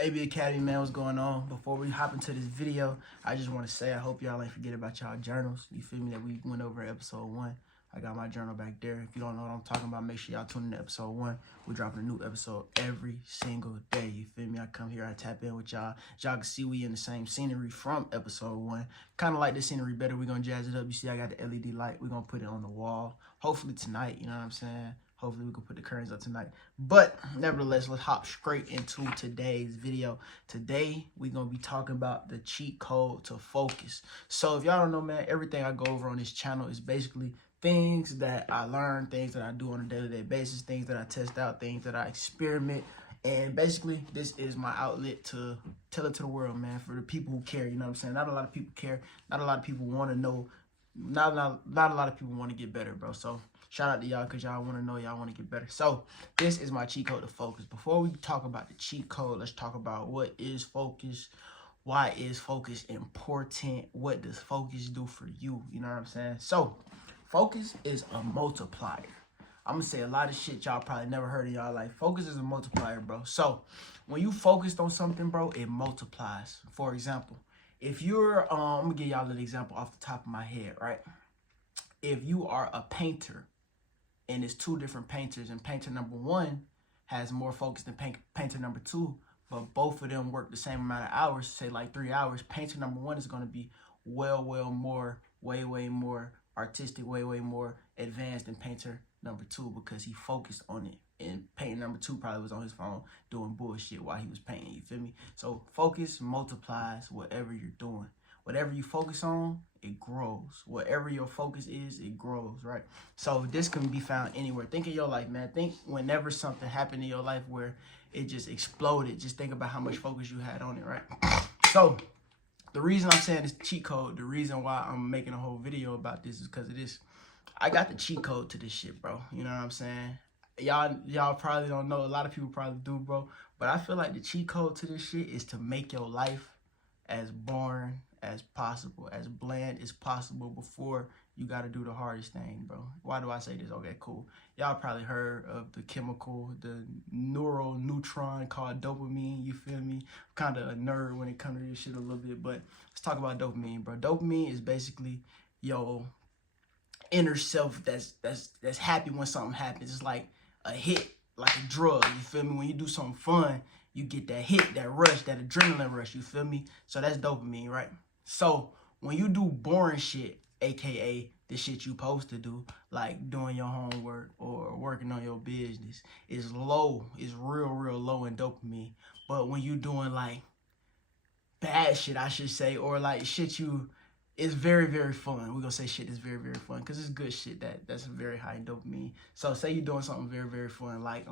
AB Academy, man, what's going on? Before we hop into this video, I just want to say I hope y'all ain't forget about y'all journals. You feel me? That we went over episode 1. I got my journal back there. If you don't know what I'm talking about, make sure y'all tune in to episode 1. We're dropping a new episode every single day. You feel me? I come here, I tap in with y'all. Y'all can see we in the same scenery from episode 1. Kind of like this scenery better. We're going to jazz it up. You see I got the LED light. We're going to put it on the wall. Hopefully tonight, you know what I'm saying? Hopefully we can put the curtains up tonight. But nevertheless, let's hop straight into today's video. Today, we're going to be talking about the cheat code to focus. So if y'all don't know, man, everything I go over on this channel is basically things that I learn, things that I do on a day-to-day basis, things that I test out, things that I experiment. And basically, this is my outlet to tell it to the world, man, for the people who care. You know what I'm saying? Not a lot of people care. Not a lot of people want to know. Not a lot of people want to get better, bro. So shout out to y'all because y'all want to know, y'all want to get better. So this is my cheat code to focus. Before we talk about the cheat code, let's talk about what is focus. Why is focus important? What does focus do for you? You know what I'm saying? So focus is a multiplier. I'm going to say a lot of shit y'all probably never heard in y'all life. Focus is a multiplier, bro. So when you focused on something, bro, it multiplies. For example, if you're, I'm going to give y'all an example off the top of my head, right? If you are a painter, and it's two different painters, and painter number 1 has more focus than painter number 2, but both of them work the same amount of hours, say like 3 hours, painter number 1 is going to be way more artistic, way more advanced than painter number 2 because he focused on it. And painter number 2 probably was on his phone doing bullshit while he was painting, you feel me? So focus multiplies whatever you're doing. Whatever you focus on, it grows. Whatever your focus is, it grows, right? So this can be found anywhere. Think of your life, man. Think whenever something happened in your life where it just exploded. Just think about how much focus you had on it, right? So the reason I'm saying this cheat code, the reason why I'm making a whole video about this is because of this. I got the cheat code to this shit, bro. You know what I'm saying? Y'all probably don't know. A lot of people probably do, bro. But I feel like the cheat code to this shit is to make your life as boring as possible, as bland as possible before you got to do the hardest thing, bro. Why do I say this? Okay, cool. Y'all probably heard of the chemical, the neural neutron called dopamine, you feel me? I'm kind of a nerd when it comes to this shit a little bit, but let's talk about dopamine, bro. Dopamine is basically your inner self that's happy when something happens. It's like a hit, like a drug, you feel me? When you do something fun, you get that hit, that rush, that adrenaline rush, you feel me? So that's dopamine, right? So when you do boring shit, aka the shit you supposed to do, like doing your homework or working on your business, is low, is real low in dopamine. But when you doing like bad shit, I should say, or like shit it's very fun. We're gonna say shit is very fun because it's good shit that's very high in dopamine. So say you're doing something very fun, like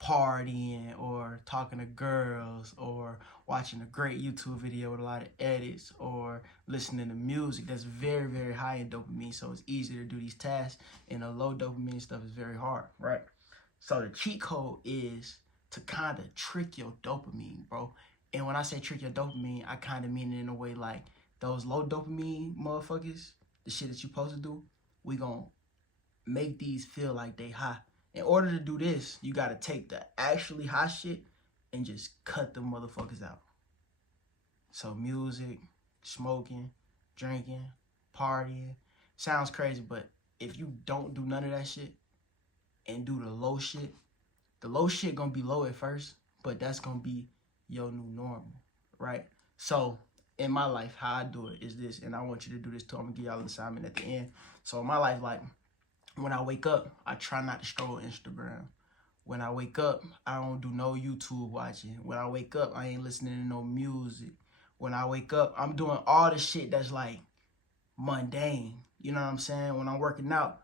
partying or talking to girls or watching a great YouTube video with a lot of edits or listening to music that's very high in dopamine. So it's easy to do these tasks, and the low dopamine stuff is very hard, right? So the cheat code is to kind of trick your dopamine, bro. And when I say trick your dopamine, I kind of mean it in a way like those low dopamine motherfuckers, the shit that you supposed to do, we gonna make these feel like they high. In order to do this, you gotta take the actually high shit and just cut the motherfuckers out. So music, smoking, drinking, partying, sounds crazy, but if you don't do none of that shit and do the low shit gonna be low at first, but that's gonna be your new normal, right? So in my life, how I do it is this, and I want you to do this too. I'm gonna give y'all an assignment at the end. So in my life, like, when I wake up, I try not to scroll Instagram. When I wake up, I don't do no YouTube watching. When I wake up, I ain't listening to no music. When I wake up, I'm doing all the shit that's like mundane. You know what I'm saying? When I'm working out,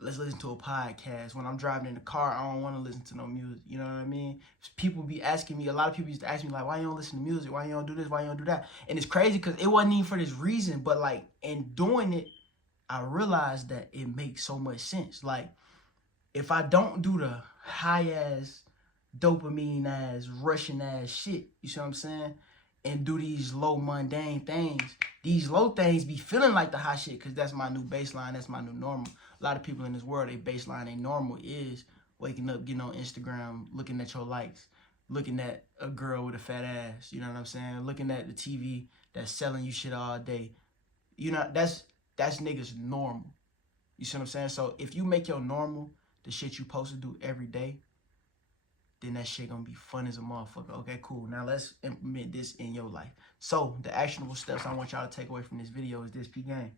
let's listen to a podcast. When I'm driving in the car, I don't want to listen to no music. You know what I mean? People be asking me, a lot of people used to ask me, like, why you don't listen to music? Why you don't do this? Why you don't do that? And it's crazy because it wasn't even for this reason, but like in doing it, I realized that it makes so much sense. Like, if I don't do the high-ass, dopamine-ass, rushing-ass shit, you see what I'm saying, and do these low, mundane things, these low things be feeling like the high shit because that's my new baseline, that's my new normal. A lot of people in this world, their baseline, their normal is waking up, getting on Instagram, looking at your likes, looking at a girl with a fat ass. You know what I'm saying? Looking at the TV that's selling you shit all day. You know, that's niggas normal. You see what I'm saying? So if you make your normal the shit you supposed to do every day, then that shit gonna be fun as a motherfucker. Okay, cool. Now let's implement this in your life. So the actionable steps I want y'all to take away from this video is this, P gang.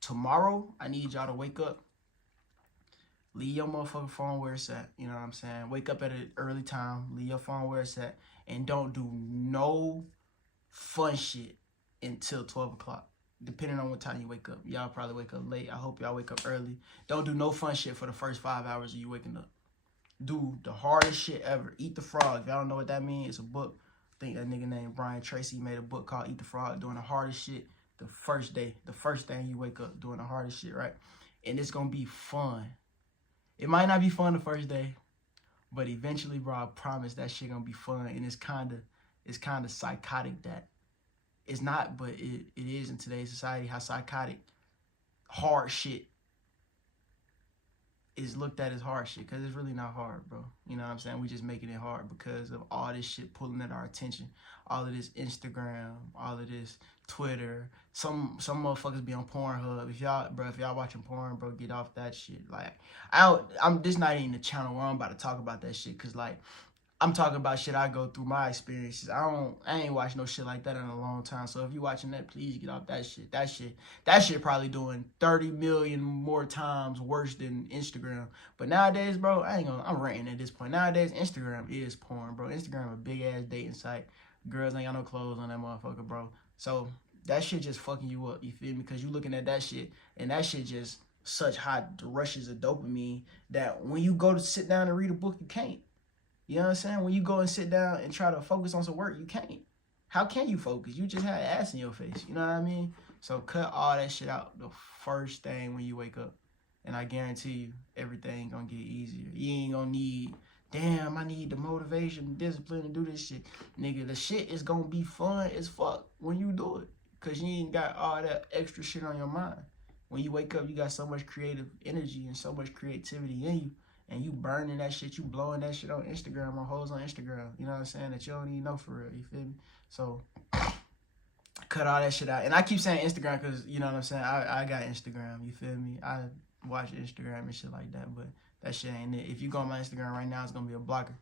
Tomorrow, I need y'all to wake up. Leave your motherfucking phone where it's at. You know what I'm saying? Wake up at an early time. Leave your phone where it's at. And don't do no fun shit until 12 o'clock. Depending on what time you wake up. Y'all probably wake up late. I hope y'all wake up early. Don't do no fun shit for the first 5 hours of you waking up. Do the hardest shit ever. Eat the Frog. If y'all don't know what that means, it's a book. I think that nigga named Brian Tracy made a book called Eat the Frog, doing the hardest shit the first day. The first thing you wake up, doing the hardest shit, right? And it's gonna be fun. It might not be fun the first day, but eventually, bro, I promise that shit gonna be fun. And it's kinda psychotic that it's not, but it is in today's society, how psychotic hard shit is looked at as hard shit, because it's really not hard, bro. You know what I'm saying? We just making it hard because of all this shit pulling at our attention. All of this Instagram, all of this Twitter. Some motherfuckers be on Pornhub. If y'all watching porn, bro, get off that shit. Like, this not even the channel where I'm about to talk about that shit, because like, I'm talking about shit I go through, my experiences. I ain't watched no shit like that in a long time. So if you watching that, please get off that shit. That shit probably doing 30 million more times worse than Instagram. But nowadays, bro, I'm ranting at this point. Nowadays, Instagram is porn, bro. Instagram a big ass dating site. Girls ain't got no clothes on that motherfucker, bro. So that shit just fucking you up, you feel me? Because you looking at that shit, and that shit just such hot rushes of dopamine that when you go to sit down and read a book, you can't. You know what I'm saying? When you go and sit down and try to focus on some work, you can't. How can you focus? You just had ass in your face. You know what I mean? So cut all that shit out the first thing when you wake up. And I guarantee you, everything gonna get easier. You ain't gonna need, damn, I need the motivation, the discipline to do this shit. Nigga, the shit is gonna be fun as fuck when you do it. Because you ain't got all that extra shit on your mind. When you wake up, you got so much creative energy and so much creativity in you. And you burning that shit, you blowing that shit on Instagram, on hoes on Instagram. You know what I'm saying? That you don't even know for real. You feel me? So cut all that shit out. And I keep saying Instagram because, you know what I'm saying? I got Instagram. You feel me? I watch Instagram and shit like that. But that shit ain't it. If you go on my Instagram right now, it's going to be a blocker.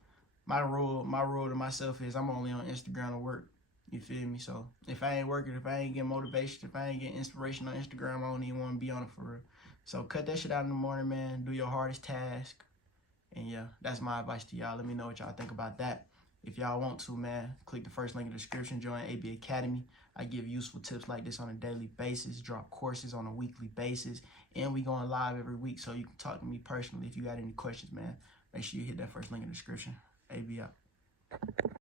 My rule to myself is I'm only on Instagram to work. You feel me? So if I ain't working, if I ain't getting motivation, if I ain't getting inspiration on Instagram, I don't even want to be on it for real. So cut that shit out in the morning, man. Do your hardest task. And yeah, that's my advice to y'all. Let me know what y'all think about that. If y'all want to, man, click the first link in the description. Join AB Academy. I give useful tips like this on a daily basis, drop courses on a weekly basis, and we going live every week, so you can talk to me personally if you got any questions, man. Make sure you hit that first link in the description. AB out.